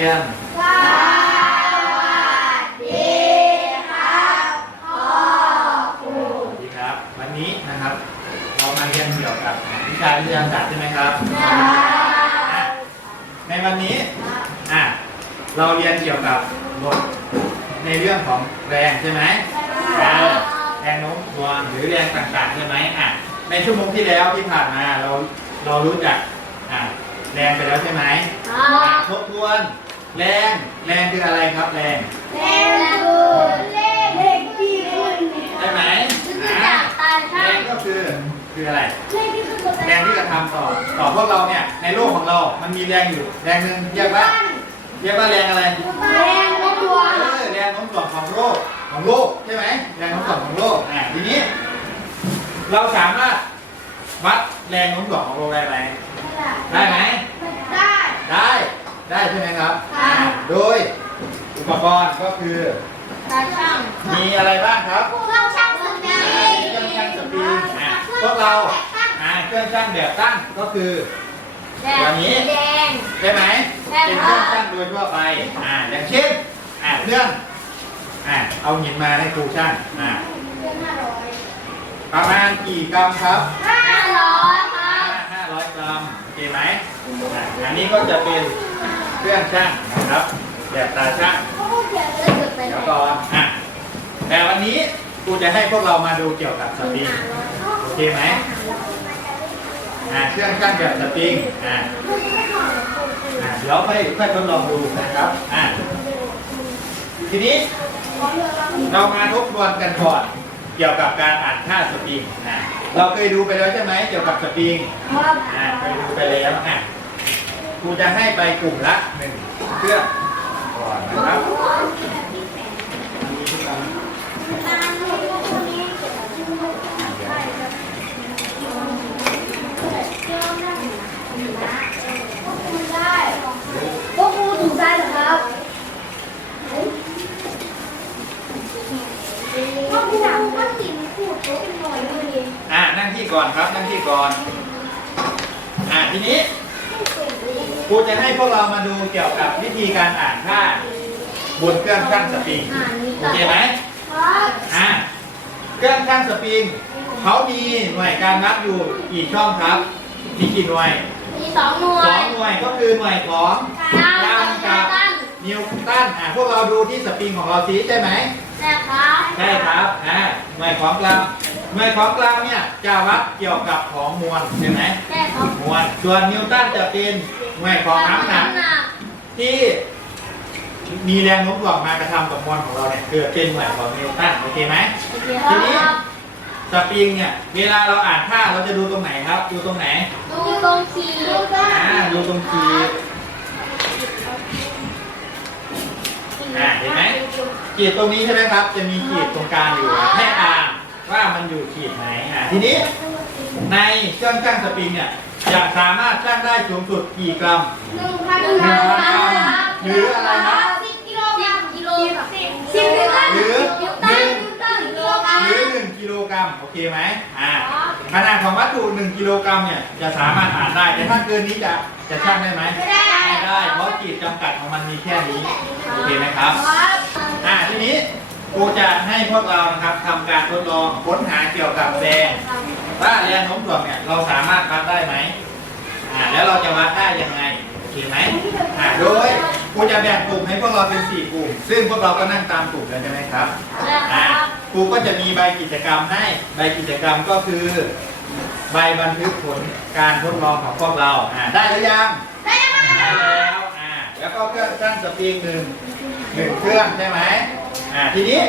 ครับนักเรียนสวัสดีครับพ่อครูสวัสดีครับ วันนี้นะครับ เรามาเรียนเกี่ยวกับวิชาวิทยาศาสตร์ใช่ไหมครับอะในวันนี้อะเราเรียนเกี่ยวกับบทในเรื่องของแรงใช่ไหมเออแรงโน้มถ่วงหรือแรงต่างๆใช่ไหมอะในชั่วโมงที่แล้วที่ผ่านมาเราเรารู้จักอะแรงไปแล้วใช่ไหมอะทบทวน แรง แรงคืออะไรครับแรงเล่นดูเล่นเลขที่คุณใช่ไหมคืออะจากตาแรช่างงก็คือคืออะไร เลขที่คือแรงที่กระทำต่อต่อพวกเราเนี่ยในโลกของเรา มันมีแรงอยู่ แรงหนึ่งเรียกว่าเรียกว่าแรงอะไร แรงลบตัวเออแรงโน้มถ่วงของโลกของโลกใช่ไหมแรงโน้มถ่วงของโลกอ่าทีนี้ เราสามารถวัดแรงโน้มถ่วงของโลกได้ไหมได้ไหมได้ได้ ได้ใช่ไหมครับ ค่ะอ่าโดยอุปกรณ์ก็คือตาช่างมีอะไรบ้างครับผู้ต้องช่างสปีเครื่องชั่งสปริงอ่าพวกเราอ่าเครื่องชั่งแบบตั้งก็คือ แดงแดง ใช่ไหมใช่เป็นคเครัรื่อบงชั่งโดยทั่วไปอ่าอย่างเช่นอ่าเครื่องอ่าเอาหินมาให้ครูช่างอ่าประมาณกี่กรัมครับ ห้าร้อยครับ ห้าร้อยกรัมโอเคไหมอ่าอันนี้ก็จะเป็น เครื่องชั่งนะครับแบบตาช่างเดี๋ยวก่อนอะแต่วันนี้ครูจะให้พวกเรามาดูเกี่ยวกับสปริงโอเคไหมอ่าเครื่องชั่งแบบสปริงอ่าอ่าเดี๋ยวค่อยค่อยทดลองดูนะครับอ่าทีนี้เรามาทบทวนกันก่อนเกี่ยวกับการอ่านค่าสปริงนะเราเคยดูไปแล้วใช่ไหมเกี่ยวกับสปริงอ่าเคยดูไปแล้วอะ ครูจะให้ไปกลุ่มละหนึ่งเครื่องก่อนนะครับพวกครูถูกใจเหรอครับห้องที่หลังก็กินขูดโต๊ะหน่อยเลยอ่านั่งที่ก่อนครับ นั่งที่ก่อน อ่าทีนี้ ครูจะให้พวกเรามาดูเกี่ยวกับวิธีการอ่านค่าบนเครื่องชั่งสปริงโอเคไหมครับอ่าเครื่องชั่งสปริงเขามีหน่วยการนับอยู่กี่ช่องครับ มีกี่หน่วย มีสองหน่วสอยงหน่วยก็คือหน่วยของกลางกับนิวตันอ่าพวกเราดูที่สปริงของเราซีใช่ไหมใช่ครับใช่ครับอ่าหน่วยของกลาง หน่วยของกลางเนี่ยจะวัดเกี่ยวกับของมวลใช่ไหมใช่ครับมวลส่วนนิวตันจะเป็นหน่วยของน้ำหนักที่มีแรงโน้มถ่วงมากระทำกับมวลของเราเนี่ยเกิดเป็นหน่วยของนิวตันโอเคไหมโอเคครับสปริงเนี่ยเวลาเราอ่านค่าเราจะดูตรงไหนครับ ดูตรงไหนดูตรงขีดอ่าดูตรงขีดอ่าเห็นไหมขีดตรงนี้ใช่ไหมครับ จะมีขีดตรงกลางอยู่ให้อ่าน ว่ามันอยู่ขีดไหนอ่าทีนี้ในเครื่องชั่งสปริงเนี่ยจะสามารถชั่งได้สูงสุดกี่กรัมหนึ่งพันหนึ่งพันกรัมหรืออะไรนะสิบกิโลกรัมกิโลสิบสิบนิวตันหรือนิวตันนิวตันกิโลกรัมหรือ1กิโลกรัมโอเคไหมอ่าขนาดของวัตถุ1กิโลกรัมเนี่ยจะสามารถอ่านได้แต่ถ้าเกินนี้จะจะชั่งได้ไหมไม่ได้ไม่ได้เพราะขีดจำกัดของมันมีแค่นี้โอเคไหมครับครับอ่าทีนี้ ครูจะให้พวกเรานะครับทำการทดลองค้นหาเกี่ยวกับแรงว่าแรงโน้มถ่วงเนี่ยเราสามารถวัดได้ไหมอ่าแล้วเราจะวัดได้ยังไงโอเคไหมอ่าโดยครูจะแบ่งกลุ่มให้พวกเราเป็นสี่กลุ่ม ซึ่งพวกเราก็นั่งตามกลุ่มเลยใช่ไหมครับอ่าครูก็จะมีใบกิจกรรมให้ใบกิจกรรมก็คือใบบันทึกผลการทดลองของพวกเราอ่าได้หรือยังได้แล้วครับได้แล้วอ่าแล้วก็เครื่องชั่งสปริงหนึ่งหนึ่งเครื่องใช่ไหม อ่าทีนี้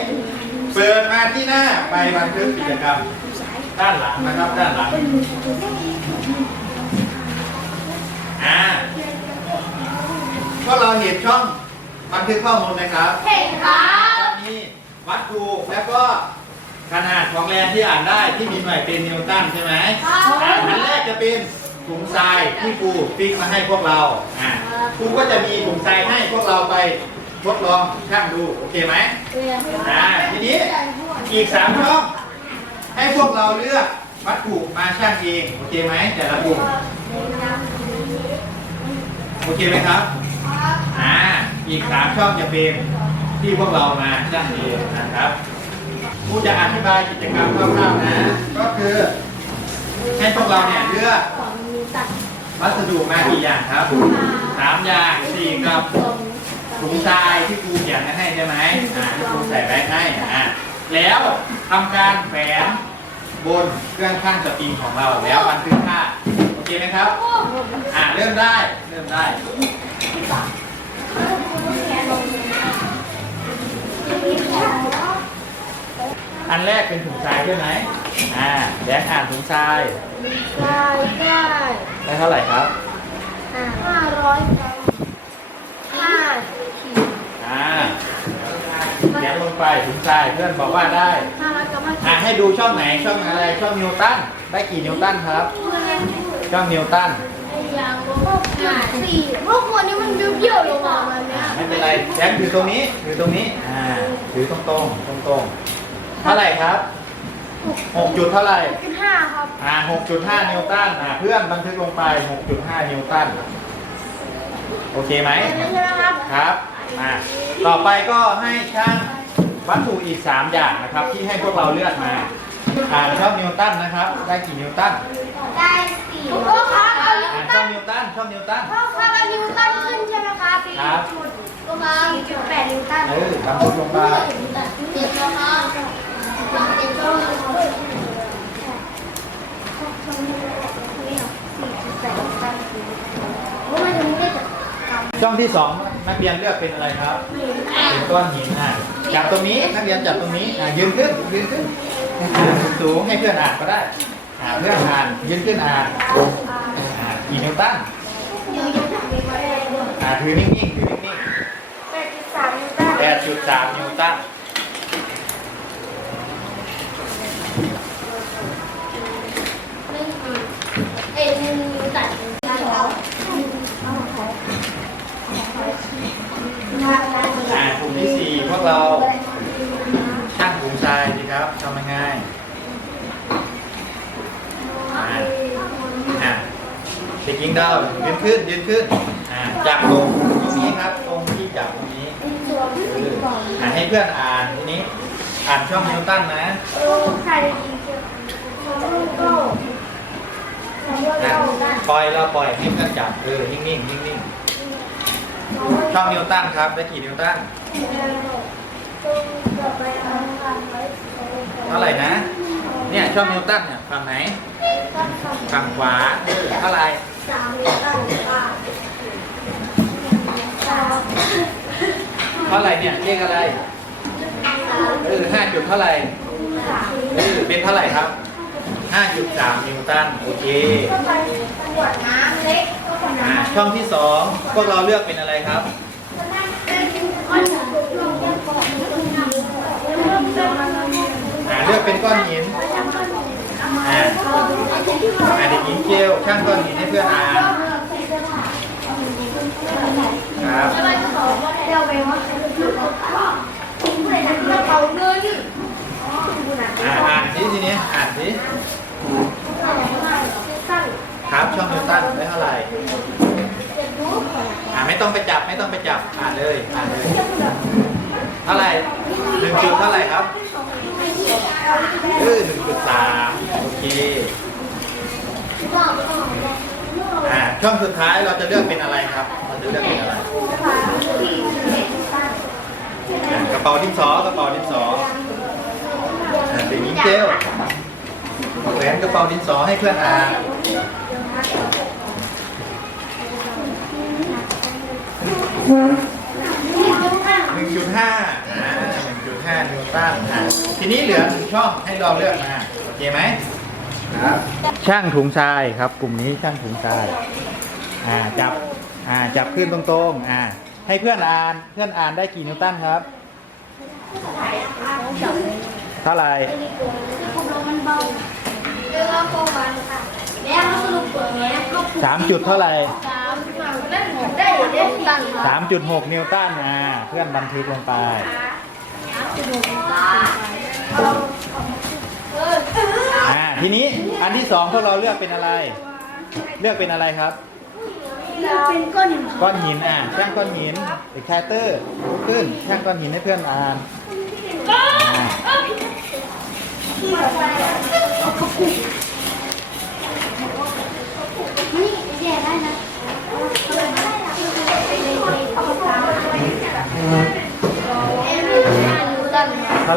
เปิดมาที่หน้าใบบันทึกกิจกรรมด้านหลังนะครับด้านหลังอ่าพวกเราเห็นช่องบันทึกข้อมูลไหมครับเห็นครับมีวัตถุแล้วก็ขนาดของแรงที่อ่านได้ที่มีหน่วยเป็นนิวตันใช่ไหมครับอ่าอันแรกจะเป็นถุงทรายที่ครูฟิกมาให้พวกเราอ่าครูก็จะมีถุงทรายให้พวกเราไป ทดลองช่างดูโอเคไหมอ่าทีนี้อีกสามช่องให้พวกเราเลือกวัตถุมาช่างเองโอเคไหมแต่ละกลุ่มโอเคไหมครับอ่าอ่าอีกสามช่องจะเป็นที่พวกเรามาช่างเองนะครับผู้จะอธิบายกิจกรรมคร่าวๆนะ ก็คือให้พวกเราเนี่ยเลือกของมีตัดวัสดุมากี่อย่างครับสามอย่างสี่กับตรง ถุงทรายที่ครูเขียนให้ใช่ไหมอ่าที่ครูใส่แบงค์ให้อ่าแล้วทำการแฝนบนเครื่องข้างสปริงของเราแล้วบันทึกค่าโอเคไหมครับอ่าเริ่มได้เริ่มได้อันแรกเป็นถุงทรายใช่ไหมอ่าแดงอ่านถุงทรายได้ได้ได้เท่าไหร่ครับห้าร้อยกรัม ห้าขีดอ่าเขียนลงไปถุงทรายเพื่อนบอกว่าได้ ห้าร้อยกรัมห้าขีอ่าดให้ดูช่องไหนช่องอะไรช่องนิวตันได้กี่นิวตันครับช่องนิวตันอย่างพวกสี่พวกคนนี้มันเบี้ยวๆลงมาแบบเนี้อ่ายไม่เป็นไรแจ็คถือตรงนี้ถือตรงนี้อ่าถือตรงตรงตรงตรงๆเท่าไหร่ครับหกจุดเท่าไหร่ จุดห้าครับอ่าหกจุดห้านิวตันอ่าเพื่อนบันทึกลงไปหกจุดห้านิวตัน โอเคไหมอันนี้ใช่ไหมครับครับ มา ต่อไปก็ให้ช่างวัตถุอีก 3 อย่างนะครับ ที่ให้พวกเราเลือกมาอ่านช่องนิวตันนะครับ ได้กี่นิวตันได้สี่พ่อครับเอานิ้วอ่านช่ตั้องงนิวตันช่องนิวตัน พ่อครับเอานิ้วตั้งขึ้นใช่ไหมครับสี่ครับ จุดประมาณจุดแปดนิ้วตั้งเออทำลงไปเจ็ดแล้วครับเจ็ดก็โอ้ยตรงนี้ได้จากกำ ช่องที่2นักเรียนเลือกเป็นอะไรครับเป็นก้อนหินอะจับตรงนี้นักเรียนจับตรงนี้อ่ายืนขึ้นยืนขึ้นสูงให้เพื่อนอ่านก็ได้อ่าเพื่อนอ่านยืนขึ้นอ่านอ่ากี่นิวตันอ่าถือนิ่งๆถือนิ่งๆแปดจุดสามนิ้วตั้งแปดจุดสามนิวตัน หนึ่งเอ็นหนึ่งนิ้วตัดได้แล้ว อ่ากลุ่มที่สี่พวกเราช่างถุงทรายสิครับทำยังไงอ่าอ่าเด็ก ยิงดาวยืนขึ้นยืนขึ้นอ่าจับตรงตรงนี้ครับตรงที่จับตรงนี้เอออ่าให้เพื่อนอ่านทีนี้ อ่านช่องนิวตันนะโอ้ใครดีเชียวลูกโก้อะปล่อยเราปล่อยให้เพื่อนจับเออนิ่งๆนิ่งๆช่องนิวตันครับได้กี่นิวตันเท่าไหร่นะ เนี่ยช่องนิวตันเนี่ยฝั่งไหนฝั่งขวาเออเท่าไหร่ สามนิ้วตั้งค่ะสามเท่าไหร่เนี่ยเรียกอะไรเออห้าจุดเท่าไหร่สามเออเป็นเท่าไหร่ครับห้าจุดสามนิวตันโอเคก็ไปขวดน้ำเล็กก็ขวดอ่าช่องที่สองพวกเราเลือกเป็นอะไรครับอ่าเลือกเป็นก้อนหิน อ่าอ่าเด็กหญิงเกลช่างก้อนหินให้เพื่อนอ่าน ครับอ่าอ่านสิทีนี้อ่านสิครับช่องนิวตันได้เท่าไหร่อ่าไม่ต้องไปจับไม่ต้องไปจับอ่านเลยอ่านเลยเท่าไหร่หนึ่งจุดเท่าไหร่ครับ เออหนึ่งจุดสามโอเค อ่า ช่องสุดท้ายเราจะเลือกเป็นอะไรครับ เราจะเลือกเป็นอะไรอ่ากระเป๋าดินสอกระเป๋าดินสออ่าเด็กหญิงเจลแหวนกระเป๋าดินสอให้เพื่อนอ่านหนึ่งจุดห้าอ่า หนึ่งจุดห้านิวตันอ่าทีนี้เหลือหนึ่งช่องให้เราเลือกมาโอเคไหมครับ ช่างถุงทรายครับ กลุ่มนี้ช่างถุงทรายอ่าจับอ่าจับขึ้นตรงๆอ่าให้เพื่อนอ่านเพื่อนอ่านได้กี่นิวตันครับ เท่าไหร่สามจุดเท่าไหร่สามจุดหกนิวตันอ่าเพื่อนบันทึกลงไป อ่าทีนี้อันที่สองพวกเราเลือกเป็นอะไร เลือกเป็นอะไรครับ เป็นก้อนหินก้อนหินอะช่างก้อนหินเด็กชายเตอร์ลุกขึ้นช่างก้อนหินให้เพื่อนอ่านอ่า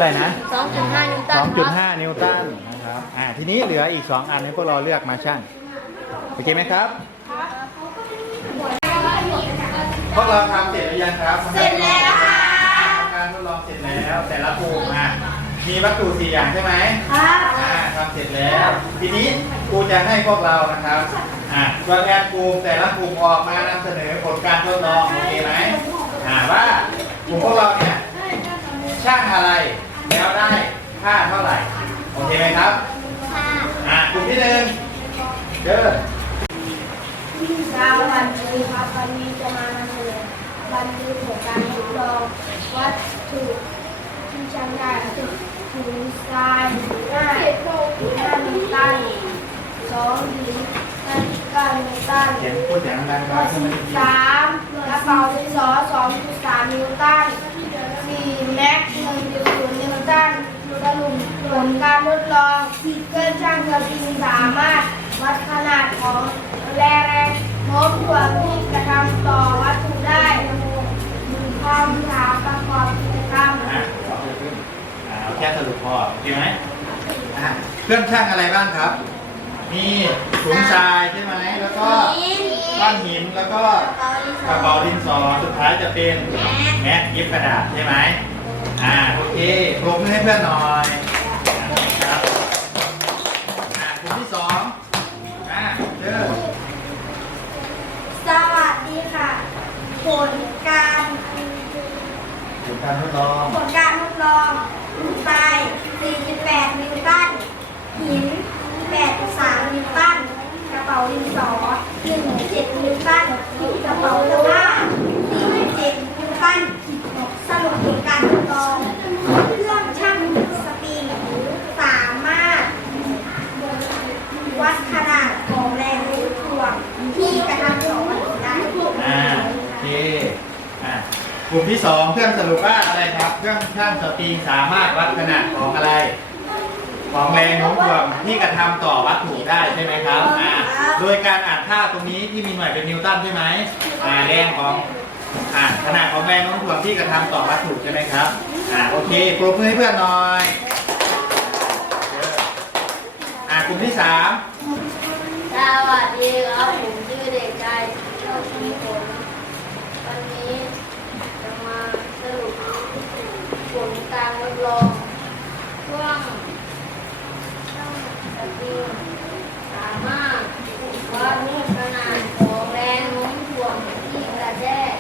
ตันเท่าไหร่นะสองจุดห้านิวตัน2.5 นิวตันนะครับ อ่า ทีนี้เหลืออีก 2 อันให้พวกเราเลือกมาช่าง โอเคไหมครับ พวกเราทำเสร็จหรือยังครับเสร็จแล้วค่ะการทดลองเสร็จแล้ว แต่ละภูมิอะ มีวัตถุสี่อย่างใช่ไหมครับอ่าทำเสร็จแล้ว ทีนี้ครูจะให้พวกเรานะครับ อ่าตัวแทนกลุ่มแต่ละกลุ่มออกมานำเสนอผลการทดลอง โอเคไหมอ่าว่ากลุ่มพวกเราเนี่ยช่างอะไร แล้วได้ค่าเท่าไหร่ โอเคไหมครับ ค่ะอ่ากลุ่มที่หนึ่งเดิน สวัสดีครับวันนี้จะมานำเสนอวันนี้ผลการทดลองวัตถุที่ช่างได้คือถุงทรายห้าห้านิวตันสองหินห้าสิบเก้านิวตัน เขียนพูดเสียงดังๆข้ก่ออนใช่ไหมสิบสามกระเป๋าดินสอสองจุดสามนิวตันสี่แม็กหนึ่งจุดศูนย์นิวตันสรุป ผลการทดลองเครื่องช่างกระปิงสามารถวัดขนาดของแรงแรงโน้มถ่วงที่กระทำต่อวัตถุได้คำถามประกอบกิจกรรมอะเอาไปขึ้นอ่าเอาแค่สรุปพอโอเคไหมอะเครื่องช่างอะไรบ้างครับ มีถุงทรายใช่ไหมแล้วก็ก้อนหินแล้วก็กระเป๋าดินสอสุดท้ายจะเป็นแมสยิบกระดาษใช่ไหมอ่าโอเคปรบมือให้เพื่อนหน่อย ผลการผลการทดลองผลการทดลองทราย 48 นิวตัน หิน 83 นิวตัน กระเป๋าดินสอ 17 นิวตันกระเป๋าเสื้อผ้า47 นิวตัน สรุปผลการทดลอง เครื่องชั่งสปริงสามารถ วัดขนาดของแรงโน้มถ่วงที่กระทำต่อวัตถุได้ อ่าโอเคอ่ากลุ่มที่สองเครื่องสรุปว่าอะไรครับ เครื่อง ช่างสปริสามารถวัดขนาดของอะไร ของแรงโน้มถ่วงที่กระทำต่อวัตถุได้ใช่ไหมครับอ่าโดยการอ่านค่าตรงนี้ที่มีหน่วยเป็นนิวตันใช่ไหมอ่าแรงของอ่าขนาดของแรงโน้มถ่วงที่กระทำต่อวัตถุใช่ไหมครับอ่าโอเคปรบมือให้เพื่อนหน่อยอ่ากลุ่มที่สามสวัสดีครับผมชื่อเด็กชายโชคชีผลวันนี้จะมาสรุปผ ลการทดลองช่วงช่องสติงสามารถวัดขนาดของแรงโน้มถ่วงที่กระแทก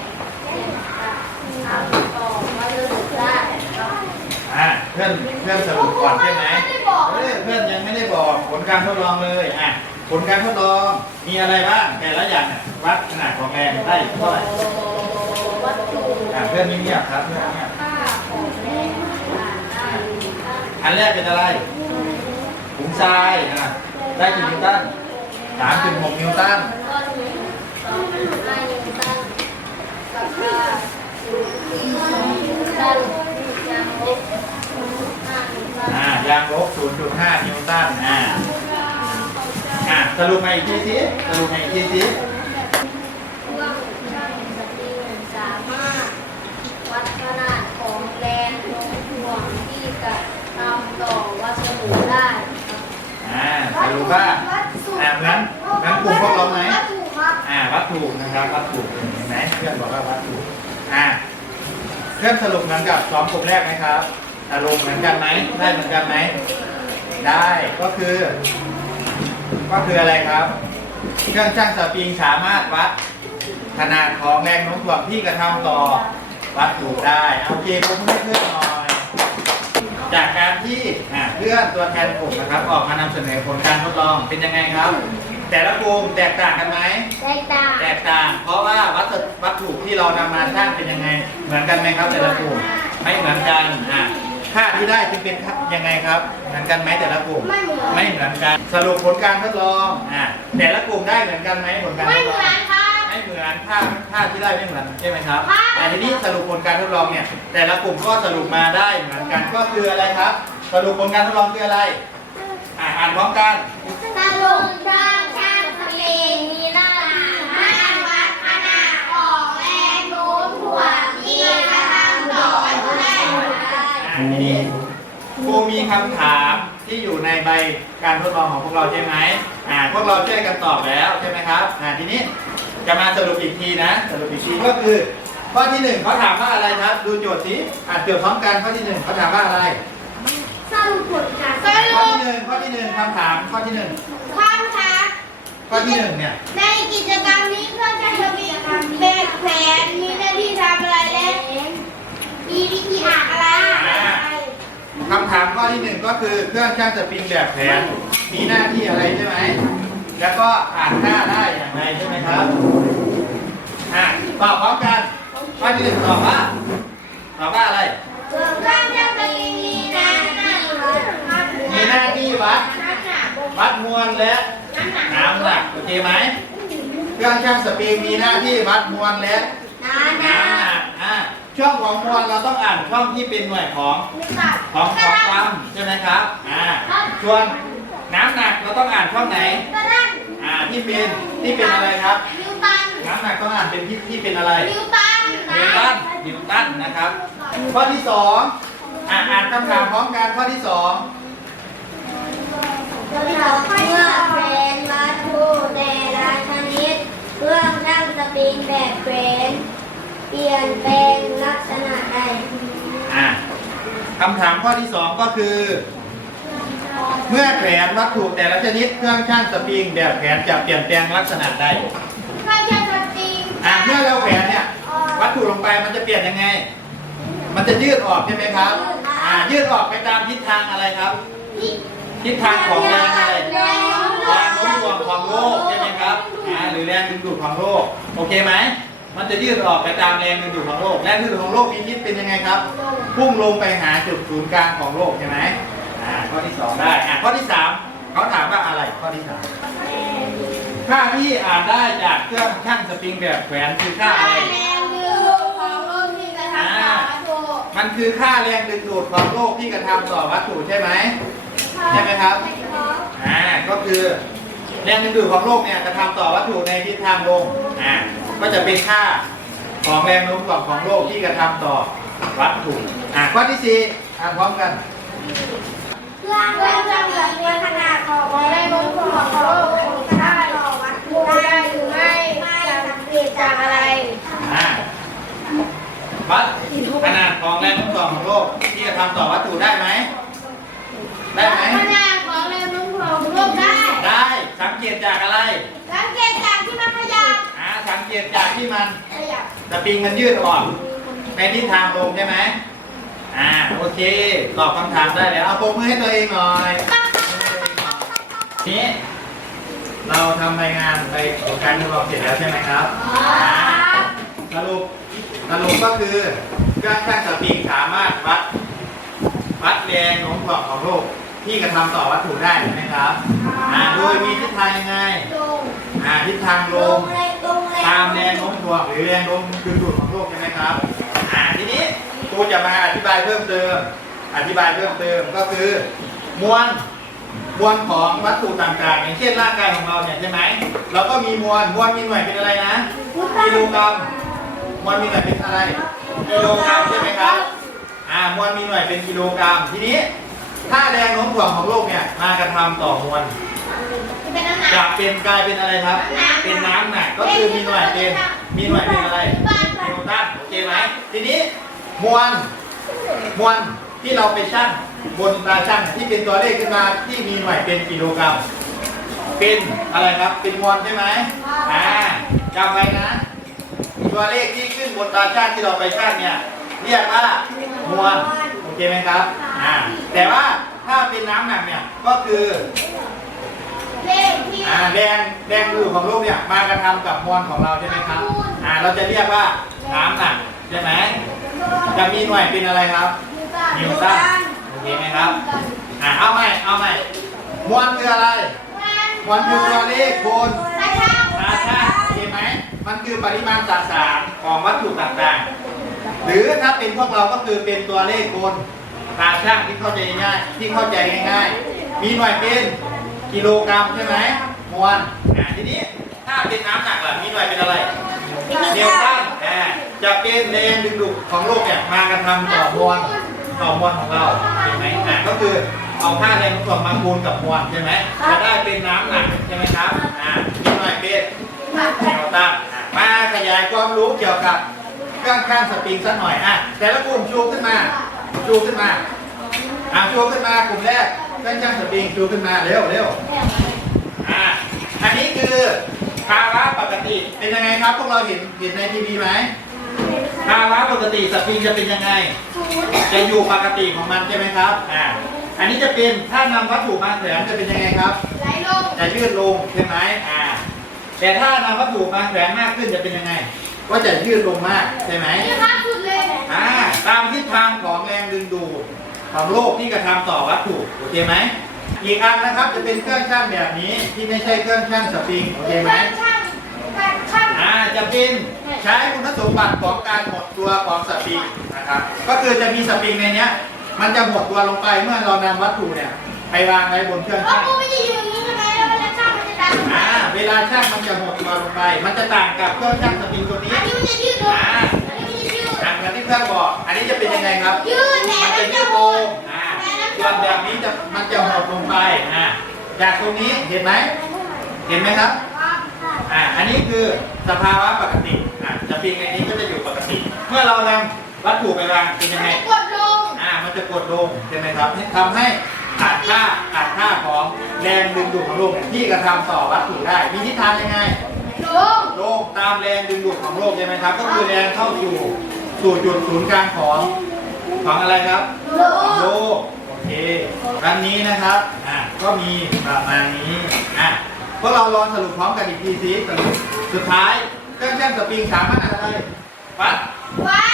เกิดจากทำต่อวัตถุได้ครับอ่าเพื่อนเพื่อนสรุปก่อนใช่ไหมเออเพื่อนยังไม่ได้บอกผลการทดลองเลยอะผลการทดลองมีอะไรบ้างแต่ละอย่างน่ะวัดขนาดของแรงได้เท่าไหร่วัตถุอะเพื่อนเงียบๆครับเพื่อนเงียบ ค่าของแรงขนาดได้ อันแรกเป็นอะไรถุงทรายอะได้กี่นิวตันสามถึงหกนิวตันก้อนหินสองจุดห้านิวตันกับค่าศูนย์จุดสองนิวตันยางลบศูนย์จุดห้านิวตันอ่ายางลบ0.5นิวตันอ่าอะสรุปมาอีกทีสิสรุปมาอีกทีสิ เครื่องช่างสตริงสามารถวัดขนาดของแรงโน้มถ่วงที่กระทำต่อวัสดุได้ครับ อ่าสรุปว่าอ่าเหมือน เหมือนกลุ่มพวกเราไหมวัตถุครับอ่าวัตถุนะครับวัตถุเห็นไหมเพื่อนบอกว่าวัตถุอ่าเพื่อนสรุปเหมือนกับสองกลุ่มแรกไหมครับสรุปเหมือนกันไหมได้เหมือนกันไหมได้ก็คือ ก็คืออะไรครับ เครื่องช่างสปริงสามารถวัดขนาดของแรงโน้มถ่วงที่กระทำต่อวัตถุได้เอาโอเคผมให้เพื่อนหน่อย จากการที่อ่าเพื่อนตัวแทนกลุ่มนะครับ ออกมานำเสนอผลการทดลองเป็นยังไงครับ แต่ละกลุ่มแตกต่างกันไหม แตกต่างแตกต่าง เพราะว่าวัสดุวัตถุที่เรานำมาสร้างเป็นยังไง เหมือนกันไหมครับแต่ละกลุ่ม ไม่เหมือนกันอะค่าที่ได้จึงเป็นค่ายังไงครับ เหมือนกันไหมแต่ละกลุ่ม ไม่เหมือนไม่เหมือนกัน สรุปผลการทดลองอะแต่ละกลุ่มได้เหมือนกันไหมผลการทไม่ดเหลมืองอนครับไม่เหมือนนั้นค่าค่าที่ได้ไม่เหมือนใช่ไหมครับ ค่ะ แต่ทีนี้สรุปผลการทดลองเนี่ย แต่ละกลุ่มก็สรุปมาได้เหมือนกันก็คืออะไรครับ สรุปผลการทดลองคืออะไร อ่าอ่านพร้อมกันสรุปช่างช่างสเปนมีหน้าที่ห้าวัดขนาดของแรงโน้มถ่วงที่กระทำต่อวัตถุได้อ่าทีนี้ครูมีคำถามที่อยู่ในใบการทดลองของพวกเราใช่ไหมอ่าพวกเราช่วยกันตอบแล้วใช่ไหมครับอ่าทีนี้จะมาสรุปอีกทีนะ สรุปอีกทีก็คือข้อที่หนึ่งเขาถามว่าอะไรครับ ดูโจทย์สิอ่านโจทย์พร้อมกันข้อที่หนึ่งเขาถามว่าอะไร สรุปผลการ ข้อรุปที่หนึ่งข้อที่หนึ่งคำถามข้อที่หนึ่งความค่ะข้อที่หนึ่งเนี่ยในกิจกรรมนี้เครื่องจักรมีแบบแผนมีหน้าที่ทำอะไรและมีวิธีอ่านอะไรคำถามข้อที่หนึ่งก็คือเครื่องช่างสปริงแบบแผนมีหน้าที่อะไรใช่ไหมแล้วก็อ่านค่าได้อย่างไรใช่ไหมครับอ่าตอบพร้อมกันข้อที่หนึ่งตอบว่าตอบว่าอะไร วัด วัดมวลและน้ำหนักโอเคไหมเครื่องช่างสปริงมีหน้าที่วัดมวลและน้ำน้ำหนักอ่าช่องของมวลเราต้องอ่านช่องที่เป็นหน่วยของของของกรัมใช่ไหมครับอ่าส่วนน้ำหนักเราต้องอ่านช่องไหนกระด้างอ่าที่เป็นที่เป็นอะไรครับนิวตันน้ำหนักต้องอ่านเป็นที่ที่เป็นอะไรนิวตันนิวตันนิวตันนะครับ ข้อที่สองอ่าอ่านคำถามพร้อมกันข้อที่สอง เมื่อเป็นวัตถุแต่ละชนิดเครื่องช่างสปริงแบบเฟรนเปลี่ยนแปลงลักษณะใดอ่าคำถามข้อที่สองก็คือ เมื่อแขวนวัตถุแต่ละชนิดเครื่องช่างสปริงแบบแขวนจะเปลี่ยนแปลงลักษณะใดเครื่องช่างสปริงอ่าเมื่อเราแขวนเนี่ยวัตถุลงไปมันจะเปลี่ยนยังไง มันจะยืดออกใช่ไหมครับ อ่ายืดออกไปตามทิศทางอะไรครับ ทิศ ทิศทางของแรงอะไรแรงโน้มแรงโน้มถ่วงของโลกใช่ไหมครับอ่าหรือแรงดึงดูดของโลกโอเคไหมมันจะยืดออกไปตามแรงดึงดูดของโลกแรงดึงดูดของโลกมีทิศเป็นยังไงครับพุ่งลงไปหาจุดศูนย์กลางของโลกใช่ไหมอ่าข้อที่สองได้อ่าข้อที่สามเขาถามว่าอะไรข้อที่สามค่าที่อ่านได้จากเครื่องช่างสปริงแบบแขวนคือค่าอะไรแรงดึงของโลกที่กระทำต่อวัตถุมันคือค่าแรงดึงดูดของโลกที่กระทำต่อวัตถุใช่ไหม ใช่ไหมครับอ่าก็คือแรงดึงดูดของโลกเนี่ยกระทำต่อวัตถุในทิศทางลงอ่าก็จะเป็นค่าของแรงโน้มถ่วงของโลกที่กระทำต่อวัตถุอ่าข้อที่สี่อ่านพร้อมกันเครื่องเครื่องจักรมีขนาดของแรงโน้มถ่วงของโลกได้ต่อวัตถุได้หรือไม่จะสังเกตจากอะไรอ่าวัดขนาดของแรงโน้มถ่วงของโลกที่กระทำต่อวัตถุได้ไหม ได้ไหมขนาดของแรงโน้มถ่วงของโลกได้ ได้สังเกตจากอะไร สังเกตจากที่มันขยับอ่าสังเกตจากที่มันขยับสปริงมันยืดออกในทิศทางลงใช่ไหมอ่าโอเคตอบคำถามได้แล้วเอาปรบมือให้ตัวเองหน่อยนี้เราทำรายงานไปของการทดลองเสร็จแล้วใช่ไหมครับอ่าสรุปสรุปก็คือเครื่องช่างสปริงสามารถวัดวัดแรงโน้มถ่วงของโลก ที่กระทำต่อวัตถุได้ใช่ไหมครับอ่าโดยมีทิศทางยังไงตรงอ่าทิศทางลลงงเลยตรงเลยตามแรงโน้มถ่วงหรือแรงโน้มดึงดูดของโลกใช่ไหมครับอ่าทีนี้ครูจะมาอธิบายเพิ่มเติม อธิบายเพิ่มเติมก็คือมวลมวลของวัตถุต่างๆ อย่างเช่นร่างกายของเราเนี่ยใช่ไหมเราก็มีมวลมวลมีหน่วยเป็นอะไรนะกิโลกรัมมวลมีหน่วยเป็นอะไรกิโลกรัมใช่ไหมครับ อ่ามวลมีหน่วยเป็นกิโลกรัมทีนี้ ถ้าแรงโน้มถ่วงของโลกเนี่ยมากระทำต่อมวลเป็นน้ำหนักจะเป็นกลายเป็นอะไรครับน้ำหนักเป็นน้ำหนักก็คือมีหน่วยเป็นมีหน่วยเป็นอะไรนิวตันนิวตันโอเคไหมทีนี้มวลมวลที่เราไปชั่งบนตาชั่งที่เป็นตัวเลขขึ้นมาที่มีหน่วยเป็นกิโลกรัมเป็นอะไรครับเป็นมวลใช่ไหมอ่าจำไว้นะ ตัวเลขที่ขึ้นบนตาช่างที่เราไปชั่งเนี่ย เรียกว่ามวลโอเคไหมครับอ่าแต่ว่าถ้าเป็นน้ำหนักเนี่ยก็คือเลขที่อ่าแรงแรงดูดของโลกเนี่ยมากระทำกับมวลของเราใช่ไหมครับอ่าเราจะเรียกว่าน้ำหนักใช่ไหมจะมีหน่วยเป็นอะไรครับนิวตันโอเคไหมครับอ่าเอาใหม่เอาใหม่มวลคืออะไรมวลคือตัวเลขคูณกระช่างตาช่างโอเคไหมมันคือปริมาณสสารของวัตถุต่างๆ หรือถ้าเป็นพวกเราก็คือเป็นตัวเลขบนตาช่างที่เข้าใจง่ายที่เข้าใจง่ายๆ มีหน่วยเป็นกิโลกรัมใช่ไหมมวลอ่าทีนี้ถ้าเป็นน้ำหนักล่ะมีหน่วยเป็นอะไรเดลตันอ่าจะเป็นแรงดึงดูดของโลกเนี่ยมากระทำต่อมวลต่อมวลของเราเห็นไหมอ่าก็คือเอาค่าแรงส่วนมาคูณกับมวลใช่ไหมจะได้เป็นน้ำหนักใช่ไหมครับอ่ามีหน่วยเป็นเกี่ยวกับมาขยายความรู้เกี่ยวกับ เครื่องข้างสปริงสักหน่อยอะแต่ละกลุ่มชูขึ้นมาชูขึ้นมาอะชูขึ้นมากลุ่มแรกเครื่องช่างสปริงชูขึ้นมาเร็วเร็วอะอันนี้คือภาวะปกติเป็นยังไงครับพวกเราเห็นเห็นในทีวีไหมภาวะปกติสปริงจะเป็นยังไง จะอยู่ปกติของมันใช่ไหมครับอ่าอันนี้จะเป็นถ้านำวัตถุมาแขวนจะเป็นยังไงครับไหลลงจะยืดลงใช่ไหมอ่าแต่ถ้านำวัตถุมาแขวนมากขึ้นจะเป็นยังไง ก็จะยืดลงมากใช่ไหมนี่ครับสุดเลยอ่าตามทิศทางของแรงดึงดูดของโลกที่กระทำต่อวัตถุโอเคไหมอีกอันนะครับจะเป็นเครื่องช่างแบบนี้ที่ไม่ใช่เครื่องช่างสปริงโอเคไหมช่างการช่างอ่าจะเป็นใช้คุณสมบัติของการหดตัวของสปริงนะครับก็คือจะมีสปริงในเนี้ยมันจะหดตัวลงไปเมื่อเรานำวัตถุเนี่ยไปวางไว้บนเครื่องเพราะช่าง อ่าเวลาช่างมันจะหดตัวลงไป มันจะต่างกับเครื่องช่างสปริงตัวนี้อันนี้มันจะยืดลงอันนี้มันจะยืดต่างกับที่เครื่องบอก อันนี้จะเป็นยังไงครับ ยืดแหนมันแล้จะวยืจะดโหลงดอ่าส่วนแบบนี้จะมันจะหดลงไปอ่าจากตรงนี้เห็นไหมเห็นไหมครับอ่าอันนี้คือสภาวะปกติอ่าสปริงในนี้ก็จะอยู่ปกติ เมื่อเรานำวัตถุไปวางเป็นยังไงกดลงอ่ามันจะกดลงใช่ไหมครับทำให้ ขาดค่าขาดค่าของแรงดึงดูดของโลกเนี่ยที่กระทำต่อวัตถุได้ มีทิศทางยังไงลงโลกตามแรงดึงดูดของโลกใช่ไหมครับ ก็คือแรงเข้าสู่สู่จุดศูนย์กลางของของอะไรครับลของงโลกโอเคอันนี้นะครับอะก็มีประมาณนี้อะพวกเราลองสรุปพร้อมกันอีกทีสิสรุปสุดท้ายเครื่องช่างสปริงสามารถอะไรวัด วัด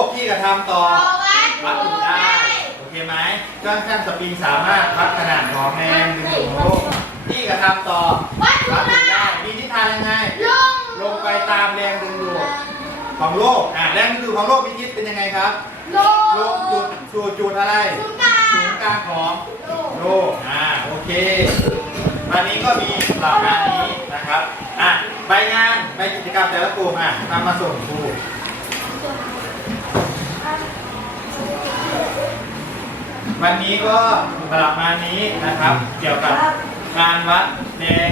กที่กระทำต่อวัดวัตถุได้โอเคไหมเครื่องช่างสปริงสามารถวัดขนาดของแรงดึงดูดของโลกที่กระทำต่อวัดถุวัตถุได้ได้มีทิศทางยังไงลงลงไปตามแรงดึงดูดของโลกอ่าแรงดึงดูดของโลกมีทิศเป็นยังไงครับลงลงจุดสู่จุดอะไรศูนย์กลางศูนย์กลางของลงโลกอ่าโอเควันนี้ก็มีหลักการนี้นะครับอะใบงานใบกิจกรรมแต่ละกลุ่มอะนำมาส่งครู วันนี้ก็ประมาณนี้นะครับ เกี่ยวกับการวัดแรง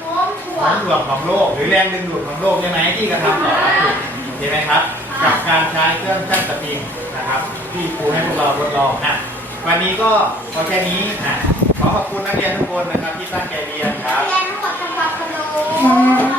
โน้มถ่วของงถ่วงของโลก หรือแรงดึงดูดของโลกใช่ไหมที่กระทำต่อวัตถุเห็นไหมครับ กับการใช้เครื่องชั่งสปริงนะครับ ที่ครูให้พวกเราทดลองอะวันนี้ก็พอแค่นี้อะขอขอบคุณนักเรียนทุกคนนะครับที่ตั้งใจเรียนครับแรงทั้งหมดทำความเคารพ